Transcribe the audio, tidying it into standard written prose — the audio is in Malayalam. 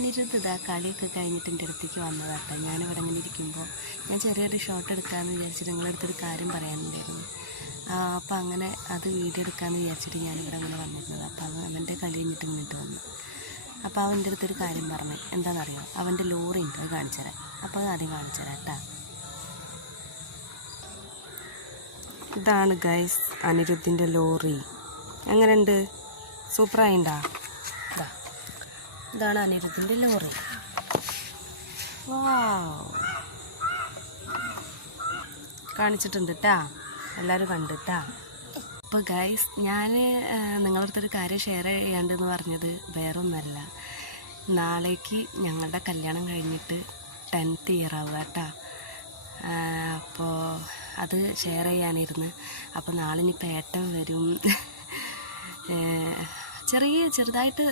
അനിരുദ്ധ ഇതാ കളിയൊക്കെ കഴിഞ്ഞിട്ട് എൻ്റെ അടുത്തേക്ക് വന്നതാട്ടോ. ഞാനിവിടെ ഇങ്ങനെ ഇരിക്കുമ്പോൾ ഞാൻ ചെറിയൊരു ഷോട്ട് എടുക്കാമെന്ന് വിചാരിച്ചിട്ട് നിങ്ങളുടെ അടുത്തൊരു കാര്യം പറയാനുണ്ടായിരുന്നു. അപ്പോൾ അങ്ങനെ അത് വീഡിയോ എടുക്കാമെന്ന് വിചാരിച്ചിട്ട് ഞാനിവിടെ അങ്ങനെ വന്നിരുന്നത്. അപ്പോൾ അവൻ്റെ കളി കഴിഞ്ഞിട്ട് ഇങ്ങോട്ട് വന്നു. അപ്പോൾ അവൻ്റെ അടുത്തൊരു കാര്യം പറഞ്ഞു. എന്താണെന്നറിയോ, അവൻ്റെ ലോറി ഉണ്ട്, അത് കാണിച്ചു തരാം. അപ്പോൾ അത് ആദ്യം കാണിച്ചു തരാം കേട്ടോ. ഇതാണ് ഗൈസ് അനിരുദ്ധിൻ്റെ ലോറി. എങ്ങനെയുണ്ട്? സൂപ്പറായിണ്ടാ? ഇതാണ് അനിരുദ്ധിൻ്റെ ലോറി. കാണിച്ചിട്ടുണ്ട് കേട്ടാ, എല്ലാവരും കണ്ടിട്ടാ. അപ്പോൾ ഗൈസ് ഞാൻ നിങ്ങളുടെ അടുത്തൊരു കാര്യം ഷെയർ ചെയ്യാണ്ടെന്ന് പറഞ്ഞത് വേറൊന്നല്ല. നാളേക്ക് ഞങ്ങളുടെ കല്യാണം കഴിഞ്ഞിട്ട് 10th ഇയർ ആവുക കേട്ടോ. അപ്പോൾ അത് ഷെയർ ചെയ്യാനിരുന്ന്. അപ്പോൾ നാളെ ഇനി പേട്ടൻ വരും. ചെറുതായിട്ട്